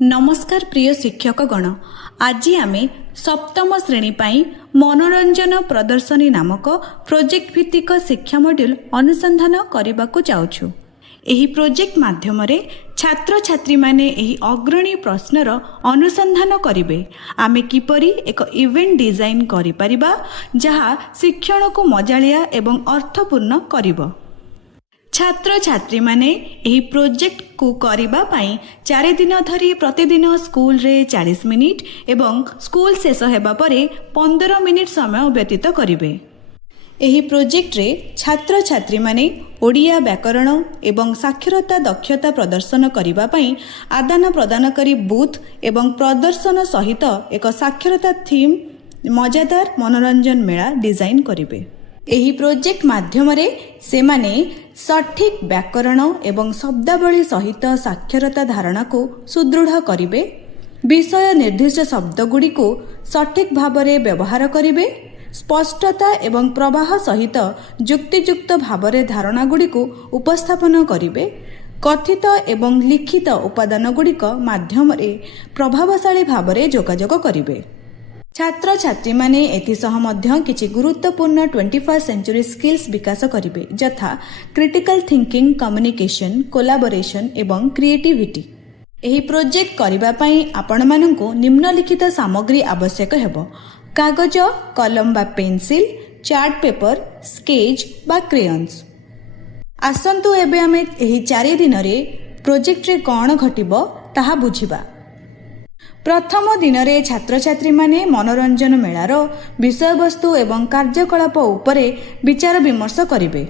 नमस्कार प्रिय शिक्षक गण। आज आम सप्तम श्रेणी पाई मनोरंजन प्रदर्शनी नामक प्रोजेक्ट भित्तिक शिक्षा मॉड्यूल अनुसंधान करने को चाहूँ। एही प्रोजेक्ट माध्यम छात्र छात्री माने एही अग्रणी प्रश्नर अनुसंधान करिवे। आमे किपरि एक इवेंट डिजाइन करि परिबा जहा शिक्षण को मजालिया एवं अर्थपूर्ण करिवो। छात्र छात्री माने एही प्रोजेक्ट को करिबा पाई 4 दिन धरी प्रतिदिन स्कूल रे 40 मिनिट एवं स्कूल शेष हेबा परे 15 मिनिट समय व्यतीत करिवे। एही प्रोजेक्ट रे छात्र छात्री माने ओडिया व्याकरण एवं साक्षरता दक्षता प्रदर्शन करिबा पाई आदान प्रदानकारी बूथ एवं प्रदर्शन सहित एक साक्षरता थीम मजादार मनोरंजन मेला डिजाइन करिवे। एही प्रोजेक्ट माध्यम से माने सठिक व्याकरण एवं शब्दावली सहित साक्षरता धारणा को सुदृढ़ करिवे। विषय निर्दिष्ट शब्द गुड़ी को सठिक भावरे व्यवहार करिवे। स्पष्टता एवं प्रवाह सहित युक्तियुक्त भावरे धारणा गुड़ी को उपस्थापन करिवे। कथित एवं लिखित उपादान गुड़िक माध्यम प्रभावशाली भावरे जोगाजोग करिवे। छात्र छात्री माने एथिसह मध्य किछि गुरुत्वपूर्ण 21st सेंचुरी स्किल्स विकास करिवे, यथा क्रिटिकल थिंकिंग, कम्युनिकेशन, कोलाबोरेशन एवं क्रिएटिविटी। एही प्रोजेक्ट करिबा पई आपण माननकु निम्नलिखित सामग्री आवश्यक हेबो: कागज, कलम बा पेंसिल, चार्ट पेपर, स्केच बा क्रेयन्स। आसंतु एबे आमे एही 4 दिन रे प्रोजेक्ट रे कोन घटिबो ताहा बुझिबा। प्रथम दिन रे छात्र छात्री माने मनोरंजन मेलार विषय वस्तु एवं कार्यकलाप उपरे विचार विमर्श करिवे।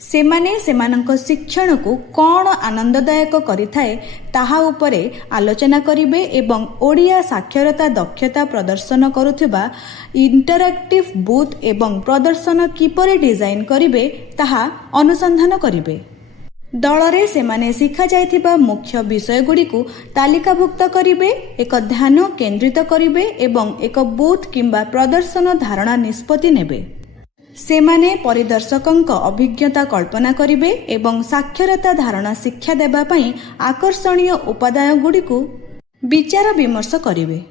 सेमाने सेमानंक शिक्षण को कौन आनंददायक करिथाए ताहा उपरे आलोचना करिवे एवं ओडिया साक्षरता दक्षता प्रदर्शन करुथिबा इंटरैक्टिव बूथ एवं प्रदर्शन किपरि डिजाइन करिवे ताहा अनुसंधान करिवे। दलरे सेमाने शिखा जाइथिबा मुख्य विषय गुड़ी को तालिकाभुक्त करिवे, एक ध्यान केंद्रित करिवे एवं एक बूथ किंबा प्रदर्शन धारणा निष्पत्ति नेबे। सेमाने परिदर्शकंक अभिज्ञता कल्पना करिवे एवं साक्षरता धारणा शिक्षा देबा पई आकर्षणीय उपादान गुड़ी को विचार विमर्श करिवे।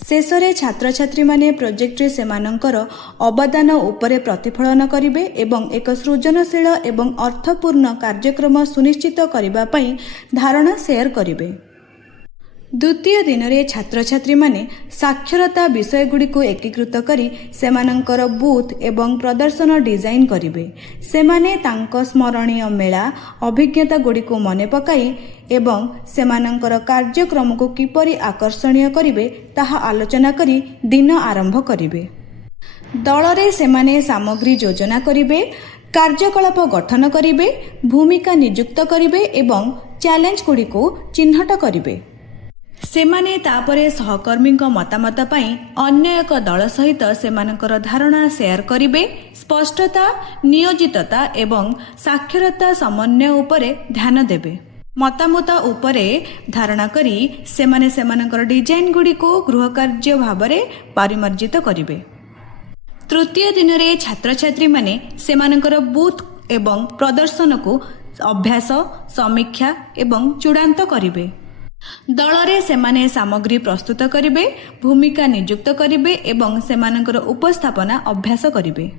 शेषरे छात्र छात्री माने प्रोजेक्ट रे सेमानंकर अवदान उपरे प्रतिफलन करिवे एवं एक सृजनशील एवं अर्थपूर्ण कार्यक्रम सुनिश्चित करिबा पई धारणा शेयर करिवे। द्वितीय दिन रे छात्र छात्री माने साक्षरता विषय गुड़ी को एकीकृत करी सेमानंकर बूथ एवं प्रदर्शन डिजाइन करिवे। सेमाने तांको स्मरणीय मेला अभिज्ञता गुड़ी को मने पकाई एवं सेमानंकर कार्यक्रम को किपरि आकर्षणीय करिवे ताहा आलोचना करी दिन आरंभ करिवे। दलरे सेमाने सामग्री योजना करिवे, कार्यकलाप गठन करिवे, भूमिका नियुक्त करिवे एवं चैलेंज गुड़ी को चिन्हट करिवे। सेमाने तापरे सहकर्मीଙ୍କ मतामत पई अन्य एक दल सहित सेमानकर धारणा शेयर करिवे। स्पष्टता, नियोजितता एवं साक्षरता समन्वय उपरे ध्यान देबे। मतामत उपरे धारणा करी सेमाने सेमानकर डिजाइन गुडी को गृह कार्य भाबरे परिमार्जित करिवे। तृतीय दिन रे छात्र छात्री माने सेमानकर बूथ एवं प्रदर्शन को अभ्यास, समीक्षा एवं चूड़ांत करिवे। दलरे सेमाने सामग्री प्रस्तुत करिवे, भूमिका नियुक्त करिवे एवं सेमानकर उपस्थापना अभ्यास करिवे।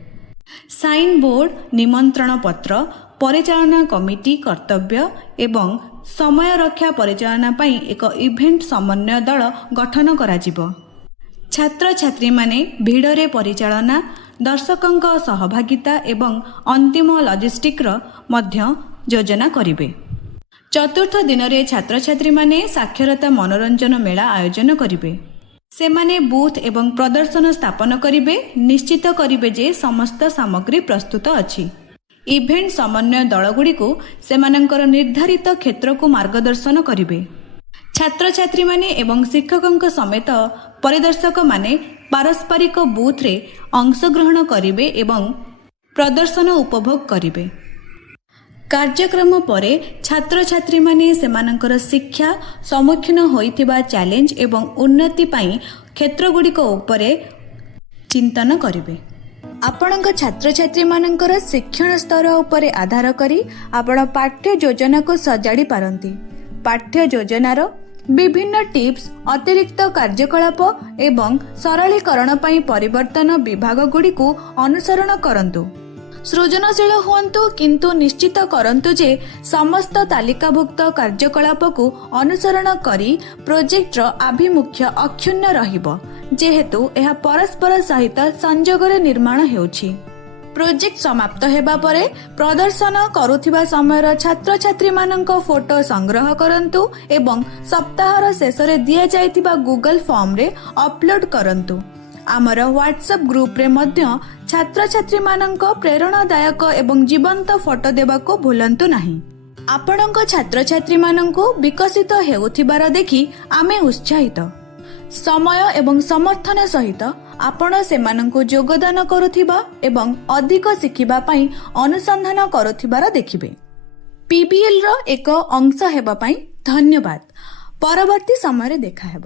साइन बोर्ड, निमंत्रण पत्र, परिचालना कमिटी कर्तव्य एवं समय रक्षा परिचालना पई एक इवेंट समन्वय दल गठन कराजिबो। छात्र छात्री माने भिड़रे परिचालना, दर्शकंक सहभागिता एवं अंतिम लॉजिस्टिक रो मध्य योजना करिवे। चतुर्थ दिन रे छात्र छात्री माने साक्षरता मनोरंजन मेला आयोजन करिवे। सेमाने बूथ एवं प्रदर्शन स्थापन करिवे, निश्चित करिवे जे समस्त सामग्री प्रस्तुत अछि। इवेंट समन्वय दल गुडी को सेमानंकर निर्धारित क्षेत्र को मार्गदर्शन करिवे। छात्र छात्री माने एवं शिक्षकंक समेत परिदर्शक माने पारस्परिक बूथ रे अंशग्रहण करिवे एवं प्रदर्शन उपभोग करिवे। कार्यक्रम परे छात्र छात्री माने सेमानंकर शिक्षा सम्मुखीन होइथिबा चैलेंज एवं उन्नति पाई क्षेत्र गुड़िक उपरे चिंतन करिवे। आपणक छात्र छात्री मानकर शिक्षण स्तर उपरे आधार करी आपण पाठ्य योजना को सजाड़ी पारंती। पाठ्य योजनार ବିଭିନ୍ନ ଟିପ୍ସ, ଅତିରିକ୍ତ କାର୍ଯ୍ୟକଳାପ ଏବଂ ସରଳୀକରଣ ପାଇଁ ପରିବର୍ତ୍ତନ ବିଭାଗଗୁଡ଼ିକୁ ଅନୁସରଣ କରନ୍ତୁ। ସୃଜନଶୀଳ ହୁଅନ୍ତୁ, କିନ୍ତୁ ନିଶ୍ଚିତ କରନ୍ତୁ ଯେ ସମସ୍ତ ତାଲିକାଭୁକ୍ତ କାର୍ଯ୍ୟକଳାପକୁ ଅନୁସରଣ କରି ପ୍ରୋଜେକ୍ଟର ଆଭିମୁଖ୍ୟ ଅକ୍ଷୁଣ୍ଣ ରହିବ, ଯେହେତୁ ଏହା ପରସ୍ପର ସହିତ ସଂଯୋଗରେ ନିର୍ମାଣ ହେଉଛି। ପ୍ରୋଜେକ୍ଟ ସମାପ୍ତ ହେବା ପରେ ପ୍ରଦର୍ଶନ କରୁଥିବା ସମୟର ଛାତ୍ରଛାତ୍ରୀମାନଙ୍କ ଫଟୋ ସଂଗ୍ରହ କରନ୍ତୁ ଏବଂ ସପ୍ତାହର ଶେଷରେ ଦିଆଯାଇଥିବା ଗୁଗଲ ଫର୍ମରେ ଅପଲୋଡ୍ କରନ୍ତୁ। ଆମର ହ୍ୱାଟ୍ସଆପ୍ ଗ୍ରୁପରେ ମଧ୍ୟ ଛାତ୍ରଛାତ୍ରୀମାନଙ୍କ ପ୍ରେରଣାଦାୟକ ଏବଂ ଜୀବନ୍ତ ଫଟୋ ଦେବାକୁ ଭୁଲନ୍ତୁ ନାହିଁ। ଆପଣଙ୍କ ଛାତ୍ରଛାତ୍ରୀମାନଙ୍କୁ ବିକଶିତ ହେଉଥିବାର ଦେଖି ଆମେ ଉତ୍ସାହିତ। ସମୟ ଏବଂ ସମର୍ଥନ ସହିତ ଆପଣ ସେମାନଙ୍କୁ ଯୋଗଦାନ କରୁଥିବା ଏବଂ ଅଧିକ ଶିଖିବା ପାଇଁ ଅନୁସନ୍ଧାନ କରୁଥିବାର ଦେଖିବେ। PBLର ଏକ ଅଂଶ ହେବା ପାଇଁ ଧନ୍ୟବାଦ। ପରବର୍ତ୍ତୀ ସମୟରେ ଦେଖାହେବ।